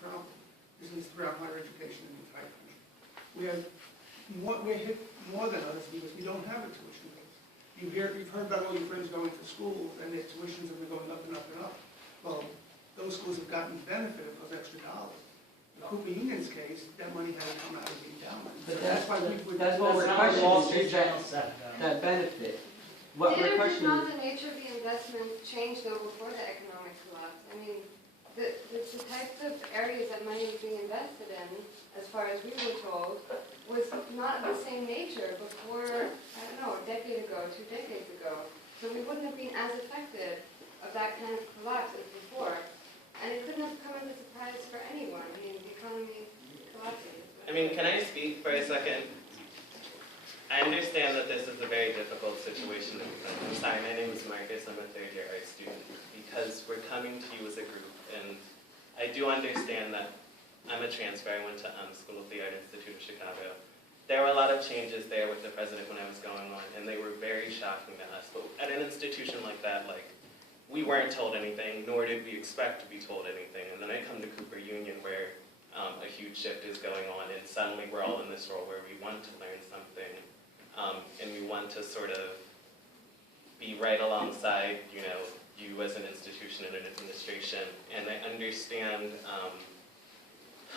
problem. This is throughout higher education in the entire country. We're hit more than others because we don't have a tuition base. You've heard about all your friends going to school and their tuitions have been going up and up and up. Well, those schools have gotten the benefit of those extra dollars. In Cooper Union's case, that money had to come out of the endowment. But So that's why we that's what we're questioning, is that benefit. What we're Did questioning. not the nature of the investment change though before the economic collapse? I mean, the types of areas that money was being invested in, as far as we were told, was not of the same nature before, I don't know, a decade ago, 2 decades ago. So we wouldn't have been as affected of that kind of collapse as before. And it couldn't have come as a surprise for anyone. I mean, the economy collapsing. I mean, can I speak for a second? I understand that this is a very difficult situation to be in. I'm sorry, my name is Marcus. I'm a third-year art student. Because we're coming to you as a group, and I do understand that I'm a transfer. I went to School of the Art Institute of Chicago. There were a lot of changes there with the president when I was going on, and they were very shocking to us. But at an institution like that, we weren't told anything, nor did we expect to be told anything. And then I come to Cooper Union, where a huge shift is going on, and suddenly we're all in this role where we want to learn something, and we want to sort of be right alongside, you as an institution and an administration. And I understand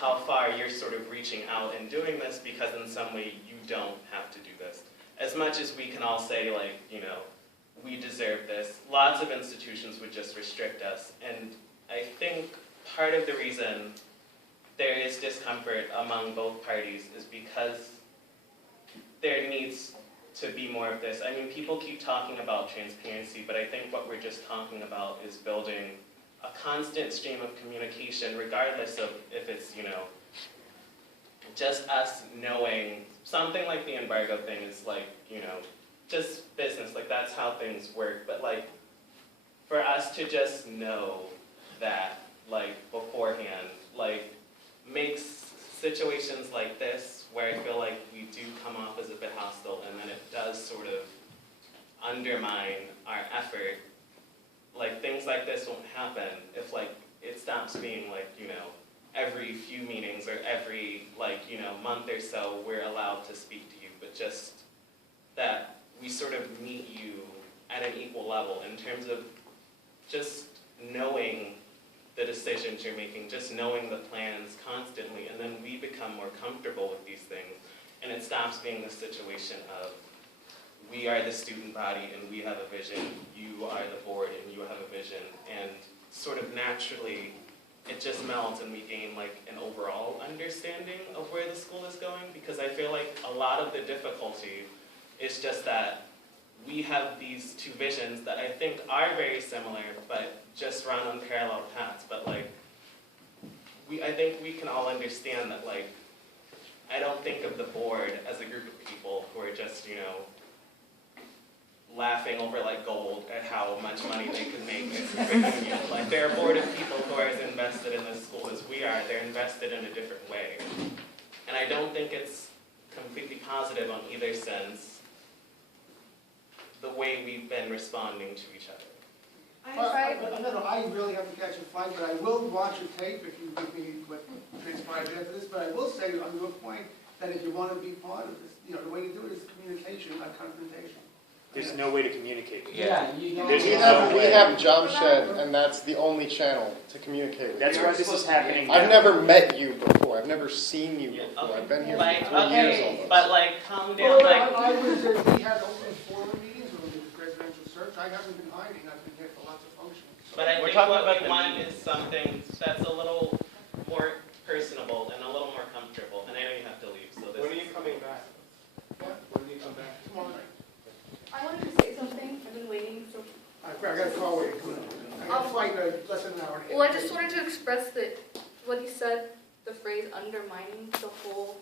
how far you're sort of reaching out and doing this, because in some way you don't have to do this. As much as we can all say, we deserve this, lots of institutions would just restrict us. And I think part of the reason there is discomfort among both parties is because there needs to be more of this. I mean, people keep talking about transparency, but I think what we're just talking about is building a constant stream of communication, regardless of if it's, just us knowing. Something like the embargo thing is just business, that's how things work. But for us to just know that, beforehand, makes situations like this, where I feel like we do come off as a bit hostile, and then it does sort of undermine our effort. Things like this won't happen if it stops being every few meetings or every month or so we're allowed to speak to you, but just that we sort of meet you at an equal level in terms of just knowing the decisions you're making, just knowing the plans constantly, and then we become more comfortable with these things, and it stops being the situation of we are the student body and we have a vision, you are the board and you have a vision, and sort of naturally it just melds and we gain an overall understanding of where the school is going, because I feel like a lot of the difficulty is just that we have these two visions that I think are very similar, but just run on parallel paths. But I think we can all understand that I don't think of the board as a group of people who are just, laughing over gold at how much money they could make. They're a board of people who are as invested in this school as we are. They're invested in a different way. And I don't think it's completely positive on either sense, the way we've been responding to each other. I really have to catch a flight, but I will watch a tape if you give me what transpires after this. But I will say on your point that if you want to be part of this, the way to do it is communication, not confrontation. There's no way to communicate. Yeah, We have Jamshed, and that's the only channel to communicate with. That's why this is happening now. I've never met you before. I've never seen you before. I've been here for 3 years almost. But calm down. We had open forum meetings when we did presidential search. I haven't been hiding. I've been here for lots of functions. But I think what we want is something that's a little more personable and a little more comfortable. And I know you have to leave, so this. When are you coming back? What? When do you come back? Tomorrow night. I wanted to say something. I've been waiting. So. I got a call waiting. I got a flight less than an hour. Well, I just wanted to express that what he said, the phrase undermining the whole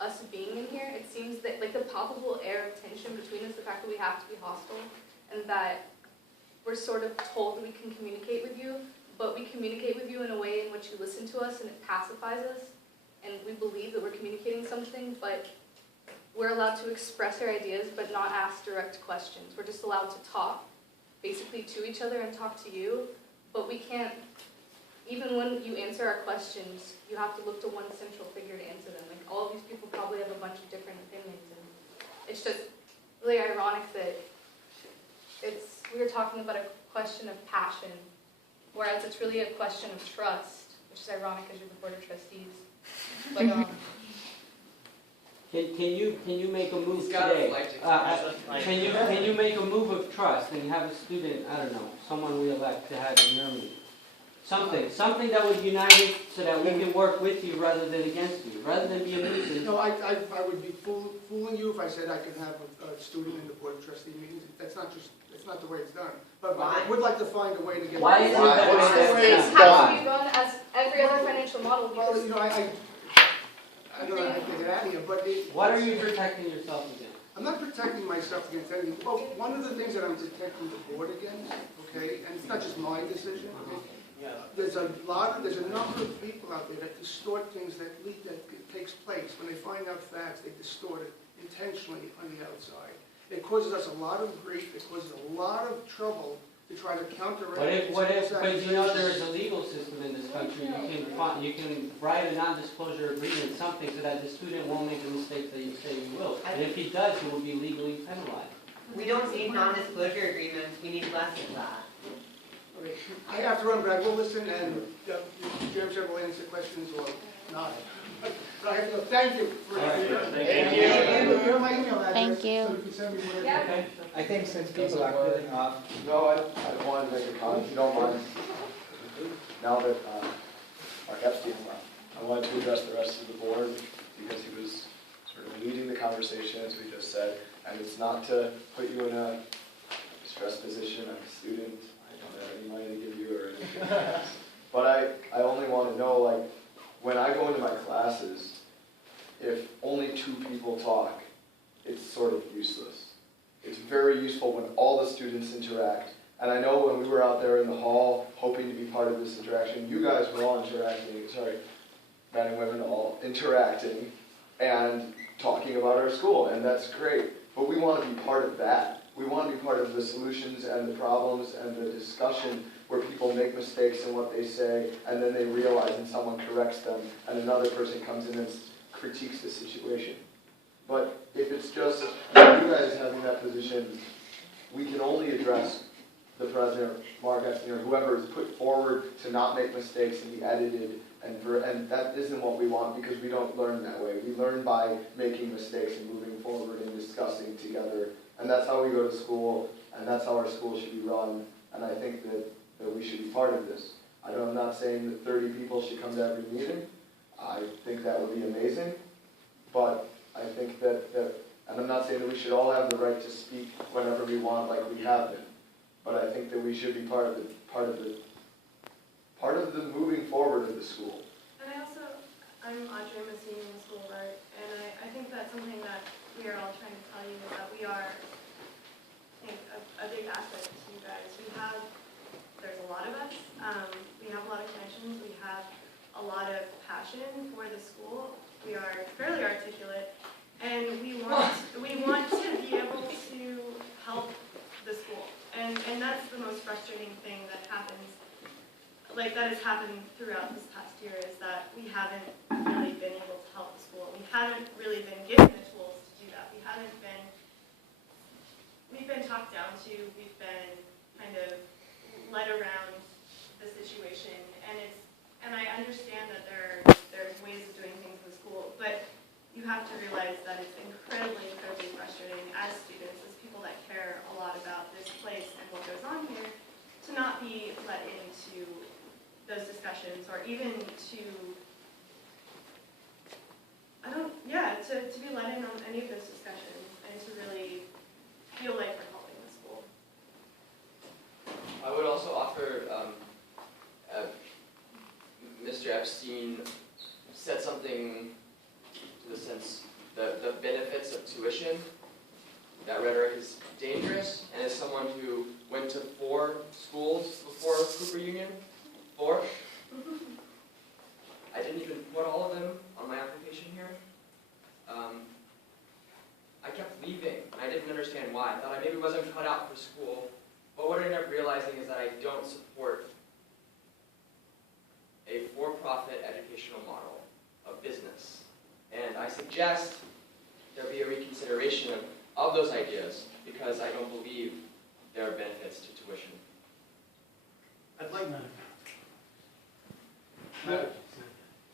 us being in here, it seems that the palpable air of tension between us, the fact that we have to be hostile, and that we're sort of told that we can communicate with you, but we communicate with you in a way in which you listen to us and it pacifies us, and we believe that we're communicating something, but we're allowed to express our ideas but not ask direct questions. We're just allowed to talk, basically to each other and talk to you, but we can't even when you answer our questions, you have to look to one central figure to answer them. Like, all of these people probably have a bunch of different opinions, and it's just really ironic that we were talking about a question of passion, whereas it's really a question of trust, which is ironic because you're the board of trustees. But Can you make a move He's got today? a flight to Can you make a move of trust and have a student, I don't know, someone we elect to have in your meeting? Something that would unite it so that we can work with you rather than against you, rather than be a nuisance. No, I would be fooling you if I said I could have a student in the board of trustee meetings. That's not the way it's done. But I would like to find a way to get. Why is it Why? that What's way the way that's it's done? it has done? to be run as every other financial model Well, because you know, I don't know how to get out of here, but What are you protecting yourself against? I'm not protecting myself against anything. Well, one of the things that I'm protecting the board against, okay, and it's not just my decision, there's a number of people out there that distort things that takes place. When they find out facts, they distort it intentionally on the outside. It causes us a lot of grief, it causes a lot of trouble to try to counteract. But you know there is a legal system in this country. You can write a non-disclosure agreement, something so that the student won't make the mistakes that you say he will. And if he does, he will be legally penalized. We don't need non-disclosure agreements, we need less of that. Okay, I have to run, but I will listen, and Jim said will answer questions or not. So I have to go, thank you. All right. Thank you. You have my email address. Thank you. So you can send me whatever. Yeah. Okay. I think since people are cooling off, No, I wanted to make a comment, if you don't mind. Now that our Epstein left, I wanted to address the rest of the board because he was sort of leading the conversation, as we just said. And it's not to put you in a stressed position. I'm a student. I don't have any money to give you or anything else. But I only want to know, like, when I go into my classes, if only 2 people talk, it's sort of useless. It's very useful when all the students interact. And I know when we were out there in the hall hoping to be part of this interaction, you guys were all men and women all interacting and talking about our school, and that's great. But we want to be part of that. We want to be part of the solutions and the problems and the discussion where people make mistakes in what they say, and then they realize and someone corrects them, and another person comes in and critiques the situation. But if it's just you guys having that position, we can only address the president, Mark Epstein, or whoever is put forward to not make mistakes and be edited, and that isn't what we want because we don't learn that way. We learn by making mistakes and moving forward and discussing together, and that's how we go to school, and that's how our school should be run, and I think that we should be part of this. I'm not saying that 30 people should come to every meeting. I think that would be amazing, but I think that and I'm not saying that we should all have the right to speak whenever we want like we have been, but I think that we should be part of the moving forward of the school. And I'm Audrey, I'm a senior in the school, right? And I think that's something that we are all trying to tell you is that we are, I think, a big asset to you guys. There's a lot of us, we have a lot of connections, we have a lot of passion for the school, we are fairly articulate, and we want to be able to help the school. And that's the most frustrating thing that happens, like that has happened throughout this past year, is that we haven't really been able to help the school. We haven't really been given the tools to do that. We've been talked down to, we've been kind of led around the situation, and I understand that there's ways of doing things in the school, but you have to realize that it's incredibly frustrating as students, as people that care a lot about this place and what goes on here, to not be let into those discussions, or even to be let in on any of those discussions, and to really feel like we're helping the school. I would also offer, Mr. Epstein said something to the sense, the benefits of tuition. That rhetoric is dangerous, and as someone who went to 4 schools before Cooper Union, 4, I didn't even put all of them on my application here. I kept leaving, and I didn't understand why. I thought I maybe wasn't cut out for school, but what I ended up realizing is that I don't support suggest there be a reconsideration of those ideas, because I don't believe there are benefits to tuition. I'd like none. But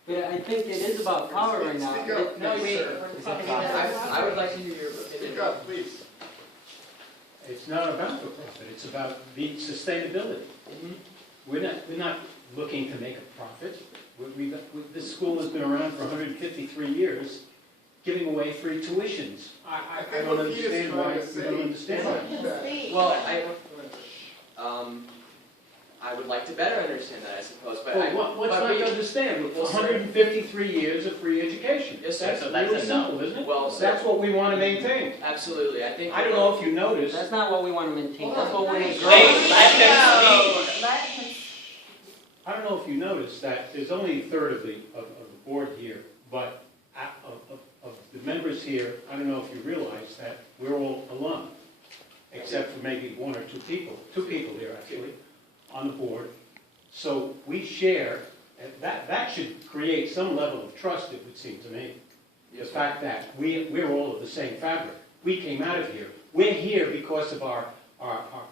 I think it is about power right now. Speak up. No, please, we- sir. I would like to hear your opinion. Speak up, please. It's not about the profit, it's about the sustainability. Mhm. We're not looking to make a profit. This school has been around for 153 years, giving away free tuitions. I don't understand why we don't understand that. Well, I would like to better understand that, I suppose, but I. Well, what's but not we- to understand? Well, sir. 153 years of free education. Yes, sir. That's So that's really enough. simple, isn't it? Well, sir. That's what we want to maintain. Absolutely, I think. I don't know if you noticed. That's not what we want to maintain, that's what we're Hey, growing. let him speak. I don't know if you noticed that there's only a third of the board here, but of the members here, I don't know if you realize that we're all alum, except for maybe one or two people here actually, on the board. So we share, and that should create some level of trust, it would seem to me. The fact that we're all of the same fabric. We came out of here. We're here because of our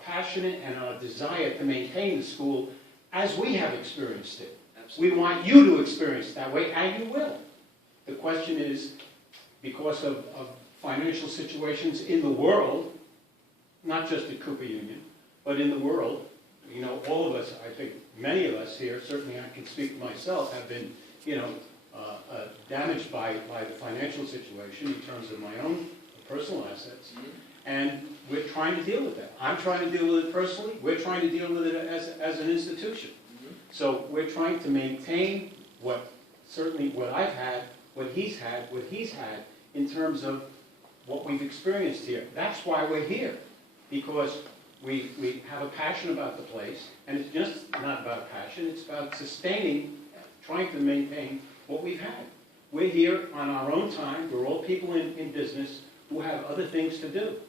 passionate and our desire to maintain the school as we have experienced it. We want you to experience it that way, and you will. The question is, because of financial situations in the world, not just at Cooper Union, but in the world, you know, all of us, I think many of us here, certainly I can speak for myself, have been, you know, damaged by the financial situation in terms of my own personal assets. And we're trying to deal with that. I'm trying to deal with it personally. We're trying to deal with it as an institution. So we're trying to maintain certainly what I've had, what he's had in terms of what we've experienced here. That's why we're here, because we have a passion about the place, and it's just not about passion, it's about sustaining, trying to maintain what we've had. We're here on our own time. We're all people in business who have other things to do,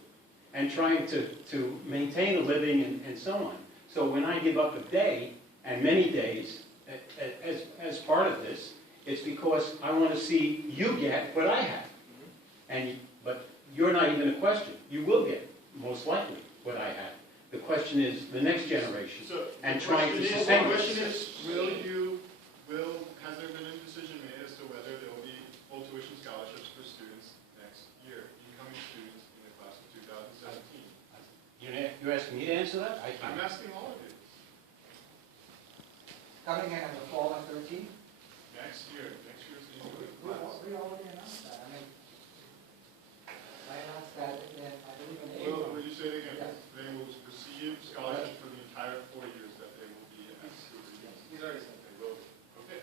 and trying to maintain a living and so on. So when I give up a day, and many days, as part of this, it's because I want to see you get what I have. But you're not even a question. You will get, most likely, what I have. The question is the next generation, and trying to sustain it. The question is, has there been a decision made as to whether there will be full tuition scholarships for students next year, incoming students in the class of 2017? You're asking me to answer that? I'm asking all of you. Coming in the fall of 13? Next year's incoming We class. already announced that. I announced that, I believe in Will April. you say it again? Yes. They will receive scholarships for the entire 4 years that they will be at Cooper Union. He's already said they will. Okay.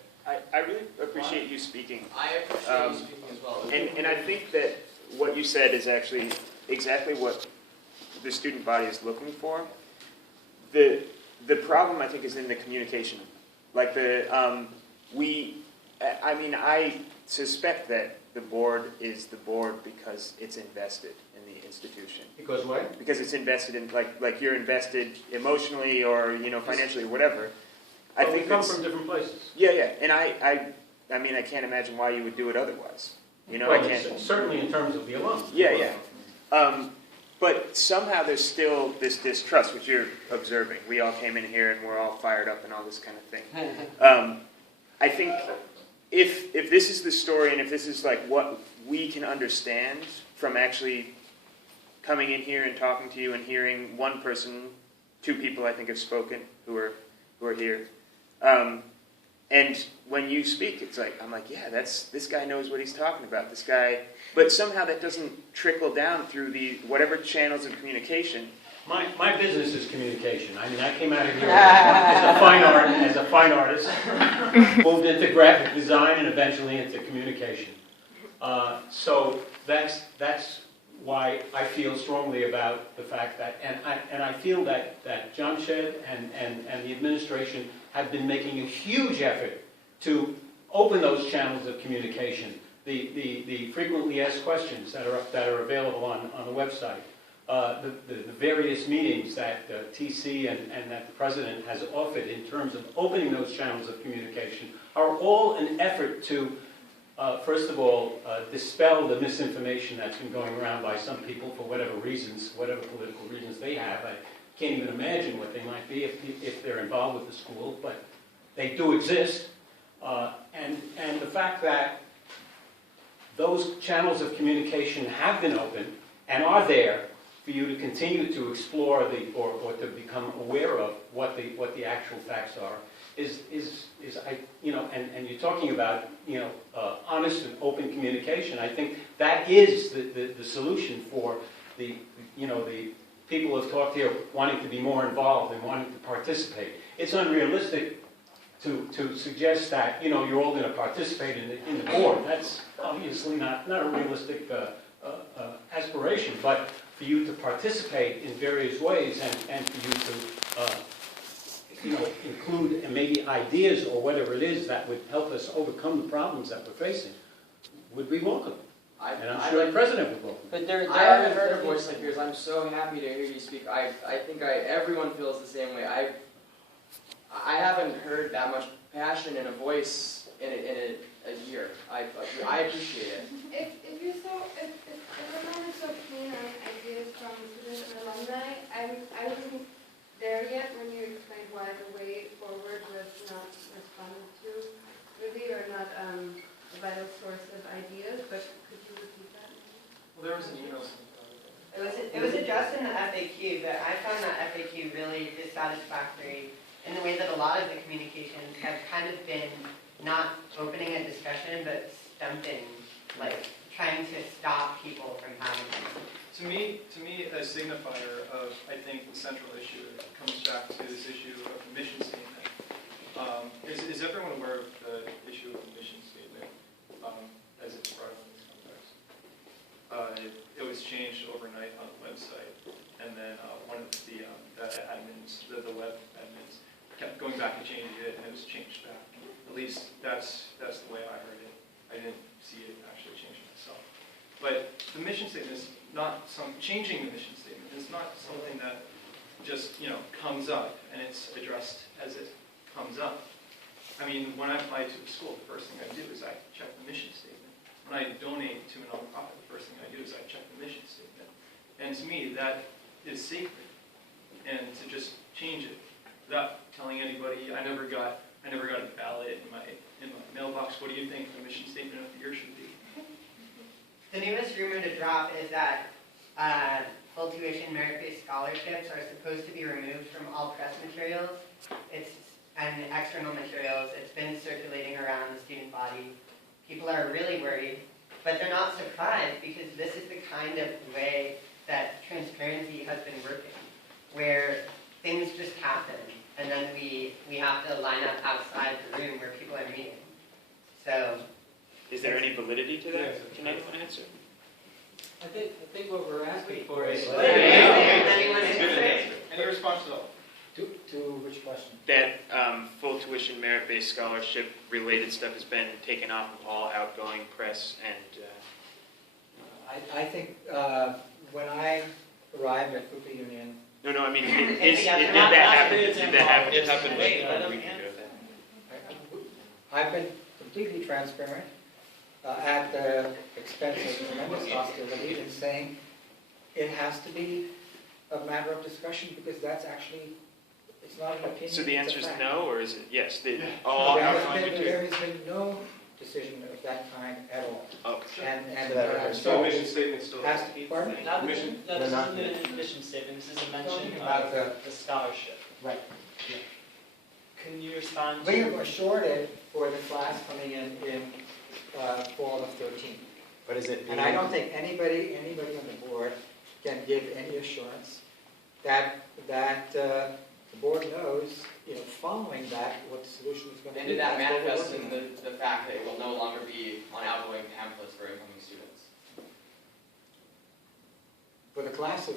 I really appreciate you speaking. I appreciate you speaking as well. And I think that what you said is actually exactly what the student body is looking for. The problem, I think, is in the communication. Like I suspect that the board is the board because it's invested in the institution. Because what? Because it's invested in, like you're invested emotionally or, you know, financially or whatever. I think we come from different places. Yeah, and I mean, I can't imagine why you would do it otherwise. You know, I can't. Certainly in terms of the alum. Yeah. But somehow there's still this distrust, which you're observing. We all came in here and we're all fired up and all this kind of thing. I think if this is the story and if this is like what we can understand from actually coming in here and talking to you and hearing one person, two people I think have spoken who are here. And when you speak, it's like, I'm like, yeah, this guy knows what he's talking about, this guy. But somehow that doesn't trickle down through the whatever channels of communication. My business is communication. I mean, I came out of here as a fine artist, moved into graphic design and eventually into communication. So that's why I feel strongly about the fact that, and I feel that John Shedd and the administration have been making a huge effort to open those channels of communication. The frequently asked questions that are available on the website. The various meetings that TC and that the President has offered in terms of opening those channels of communication are all an effort to first of all, dispel the misinformation that's been going around by some people for whatever reasons, whatever political reasons they have. I can't even imagine what they might be if they're involved with the school, but they do exist. And the fact that those channels of communication have been open and are there for you to continue to explore or to become aware of what the actual facts are is and you're talking about honest and open communication. I think that is the solution for the people who have talked here wanting to be more involved and wanting to participate. It's unrealistic to suggest that you're all going to participate in the board. That's obviously not a realistic aspiration, but for you to participate in various ways and for you to include maybe ideas or whatever it is that would help us overcome the problems that we're facing would be welcome. And I'm sure the president would welcome. But there I are haven't heard a voice like yours. I'm so happy to hear you speak. I think everyone feels the same way. I haven't heard that much passion in a voice in a year. I appreciate it. If everyone is so keen on ideas from students and alumni, I wasn't there yet when you explained why the way forward was not responded to really, or not a vital source of ideas, but could you repeat that? Well, there was an email. It was addressed in the FAQ, but I found that FAQ really dissatisfactory in the way that a lot of the communications have kind of been not opening a discussion, but stumping, like trying to stop people from having it. To me, a signifier of, I think, the central issue comes back to this issue of the mission statement. Is everyone aware of the issue of the mission statement as it's brought up in this context? It was changed overnight on the website, and then one of the admins, the web admins, kept going back and changing it, and it was changed back. At least that's the way I heard it. I didn't see it actually changing myself. But the mission statement is not changing the mission statement is not something that just comes up and it's addressed as it comes up. I mean, when I apply to a school, the first thing I do is I check the mission statement. When I donate to a nonprofit, the first thing I do is I check the mission statement. And to me, that is sacred. And to just change it without telling anybody, I never got a ballot in my mailbox. What do you think the mission statement of the year should be? The newest rumor to drop is that full tuition merit-based scholarships are supposed to be removed from all press materials and external materials. It's been circulating around the student body. People are really worried, but they're not surprised because this is the kind of way that transparency has been working, where things just happen, and then we have to line up outside the room where people are meeting. So. Is there any validity to that? Can anyone answer? I think what we're asking for is... Any response at all? To which question? That full tuition merit-based scholarship related stuff has been taken off of all outgoing press and... I think when I arrived at Cooper Union... No, I mean, did that happen? It happened about a week ago. I've been completely transparent at the expense of tremendous hostility in saying it has to be a matter of discussion because that's actually, it's not an opinion. So the answer is no, or is it yes? There has been no decision of that kind at all. Okay. And So mission statement still has to be part of Not mission. no, this isn't a mission statement, this is a mention about of the scholarship. Right. Yeah. Can you respond to? We have assured it for the class coming in fall of 13. But is it? And I don't think anybody on the board can give any assurance that the board knows, following that, what the solution is going to be. And did that That's what we're manifest working in on. the fact that it will no longer be on outgoing pamphlets for incoming students? For the class of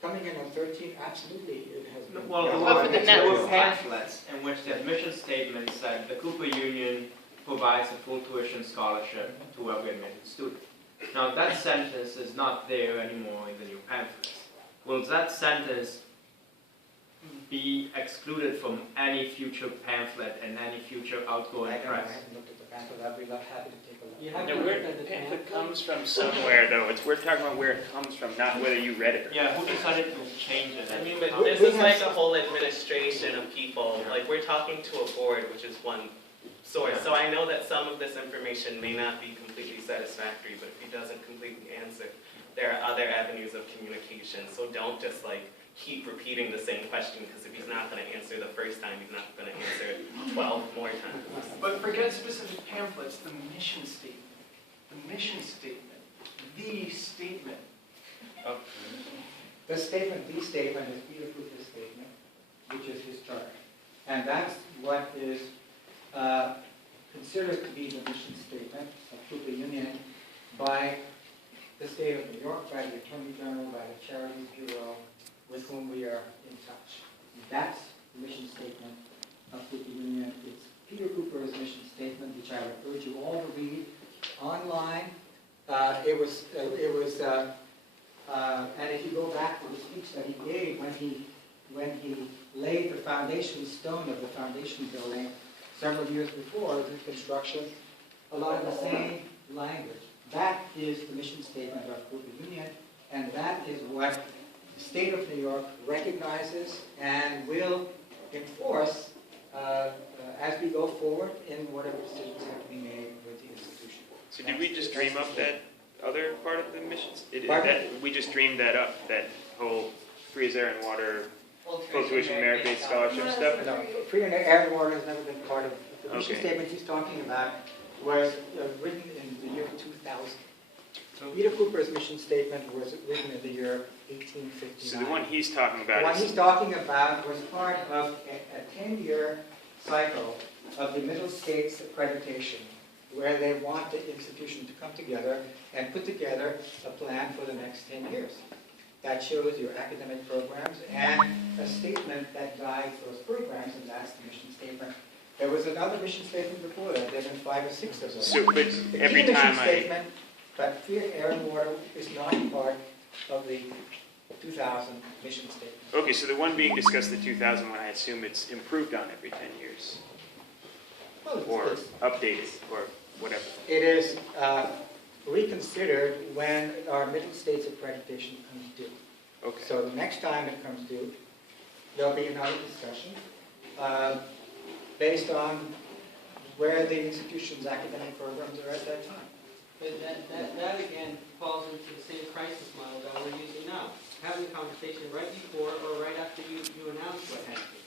coming in on 13, absolutely, it has been. Well, there were pamphlets in which the admission statement said the Cooper Union provides a full tuition scholarship to every admitted student. Now that sentence is not there anymore in the new pamphlets. Will that sentence be excluded from any future pamphlet and any future outgoing I don't know, I press? haven't looked at the pamphlet, be happy to take a look. You have Now, to where look at the pamphlet pamphlet. comes from somewhere, though. We're talking about where it comes from, not whether you read it or not. Yeah, who decided to change it? I mean, but We- this we is have- like a whole administration of people, like we're talking to a board, which is one source. So I know that some of this information may not be completely satisfactory, but if he doesn't completely answer, there are other avenues of communication. So don't just like keep repeating the same question, because if he's not going to answer the first time, he's not going to answer it 12 more times. But forget specific pamphlets, the mission statement, the statement. The statement, the statement is Peter Cooper's statement, which is his charter. And that's what is considered to be the mission statement of Cooper Union by the state of New York, by the Attorney General, by the Charities Bureau, with whom we are in touch. That's the mission statement of Cooper Union. It's Peter Cooper's mission statement, which I would urge you all to read online. And if you go back to the speech that he gave when he laid the foundation stone of the foundation building several years before the construction, a lot of the same language. That is the mission statement of Cooper Union, and that is what the state of New York recognizes and will enforce as we go forward in whatever decisions have to be made with the institution. So did we just dream up that other part of the missions? Pardon? We just dreamed that up, that whole free as air and water, full tuition, merit-based scholarship stuff? No, free and air and water has never been part of the mission Okay. statement he's talking about was written in the year 2000. Peter Cooper's mission statement was written in the year 1859. So the one he's talking about The one is... he's talking about was part of a 10-year cycle of the Middle States accreditation, where they want the institution to come together and put together a plan for the next 10 years. That shows your academic programs and a statement that guides those programs, and that's the mission statement. There was another mission statement before that. There have been 5 or 6 of them. So, but The every key time mission statement, that free air and water is not part of the 2000 mission statement. Okay, so the one being discussed, the 2000 one, I assume it's improved on every 10 years, Well, or it's- updated, or whatever. It is reconsidered when our Middle States accreditation comes due. Okay. So the next time it comes due, there'll be another discussion based on where the institution's academic programs are at that time. But that again falls into the same crisis model that we're using now. Having a conversation right before or right after you announce what happened.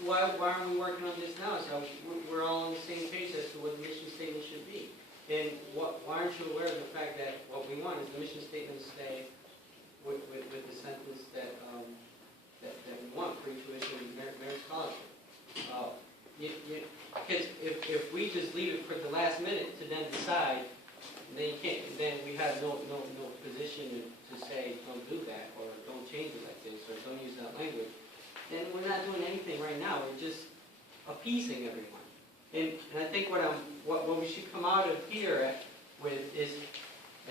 Why aren't we working on this now? So we're all on the same page as to what the mission statement should be. And why aren't you aware of the fact that what we want is the mission statement to stay with the sentence that we want, free tuition, merit scholarship. Because if we just leave it for the last minute to then decide, then you can't. Then we have no position to say don't do that or don't change it like this or don't use that language. Then we're not doing anything right now. We're just appeasing everyone. And I think what we should come out of here with is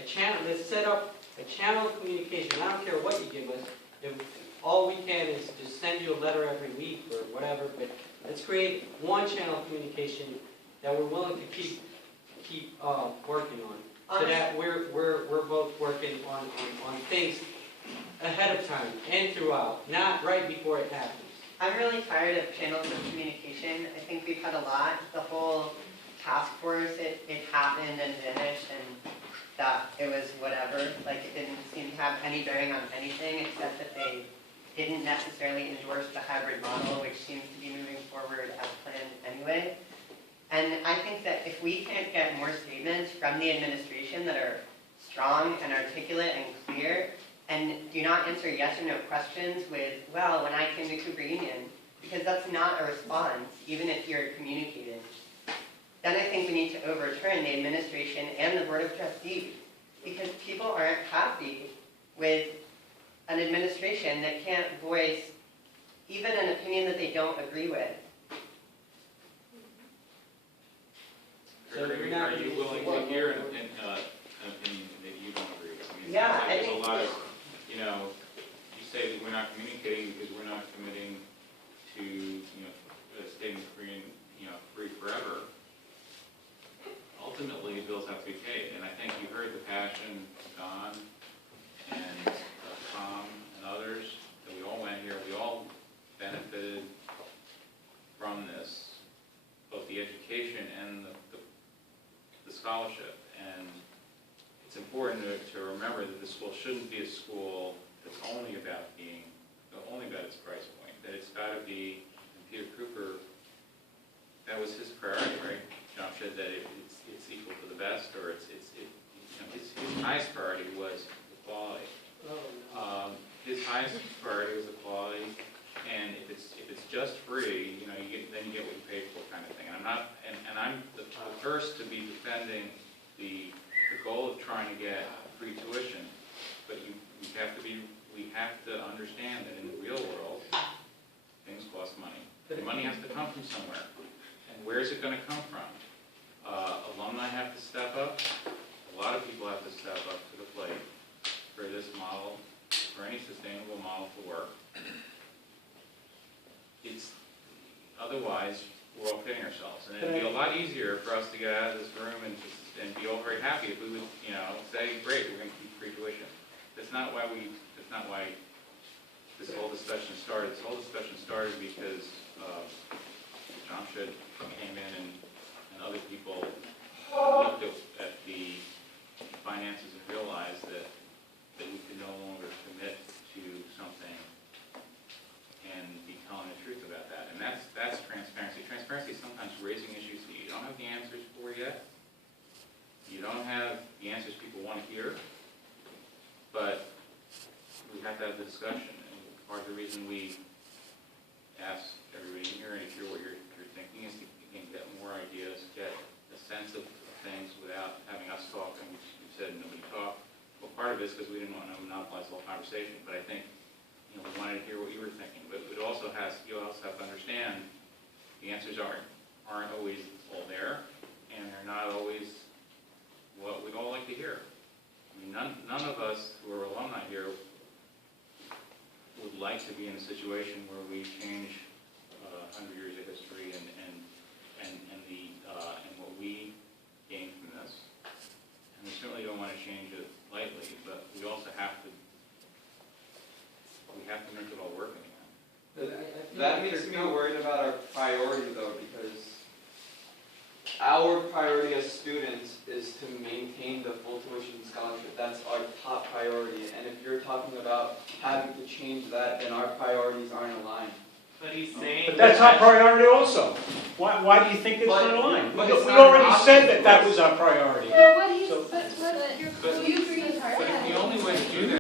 a channel. Let's set up a channel of communication. I don't care what you give us. If all we can is just send you a letter every week or whatever, but let's create one channel of communication that we're willing to keep working on, so that we're both working on things ahead of time and throughout, not right before it happens. I'm really tired of channels of communication. I think we've had a lot. The whole task force, it happened and vanished, and that it was whatever. Like, it didn't seem to have any bearing on anything, except that they didn't necessarily endorse the hybrid model, which seems to be moving forward as planned anyway. And I think that if we can't get more statements from the administration that are strong and articulate and clear, and do not answer yes or no questions with, well, when I came to Cooper Union, because that's not a response, even if you're communicating, then I think we need to overturn the administration and the Board of Trustees, because people aren't happy with an administration that can't voice even an opinion that they don't agree with. So Are you willing to hear an opinion that you don't agree with? I mean, Yeah, there's I think a lot of, you say that we're not communicating because we're not committing to, staying free and, free forever. ultimately, bills have to be paid. And I think you heard the passion of Don and Tom and others, that we all went here, we all benefited from this, both the education and the scholarship. And it's important to remember that the school shouldn't be a school that's only about its price point, that it's got to be, and Peter Cooper, that was his priority, right? John said that it's equal to the best, or his highest priority was equality. His highest priority was equality, and if it's just free, then you get what you paid for, kind of thing. And I'm the first to be defending the goal of trying to get free tuition, but we have to understand that in the real world, things cost money. The money has to come from somewhere. And where is it going to come from? Alumni have to step up. A lot of people have to step up to the plate for this model, for any sustainable model to work. Otherwise, we're all kidding ourselves. And it'd be a lot easier for us to get out of this room and be all very happy if we would, say, great, we're going to keep free tuition. That's not why this whole discussion started. This whole discussion started because John Shedd came in and other people looked at the finances and realized that we could no longer commit to something and be telling the truth about that. And that's transparency. Transparency is sometimes raising issues that you don't have the answers for yet. You don't have the answers people want to hear, but we have to have the discussion. And part of the reason we ask everybody in here and hear what you're thinking is to get more ideas, get a sense of things without having us talk. And you said nobody talked. Well, part of it is because we didn't want to monopolize the whole conversation, but I think we wanted to hear what you were thinking. But you also have to understand the answers aren't always all there, and they're not always what we'd all like to hear. I mean, none of us who are alumni here would like to be in a situation where we change 100 years of history and what we gain from this. And we certainly don't want to change it lightly, but we also have to make it all work again. That makes me worried about our priority, though, because our priority as students is to maintain the full tuition scholarship. That's our top priority. And if you're talking about having to change that, then our priorities aren't aligned. But he's saying... But that's our priority also. Why do you think it's not aligned? We already said that was our priority. But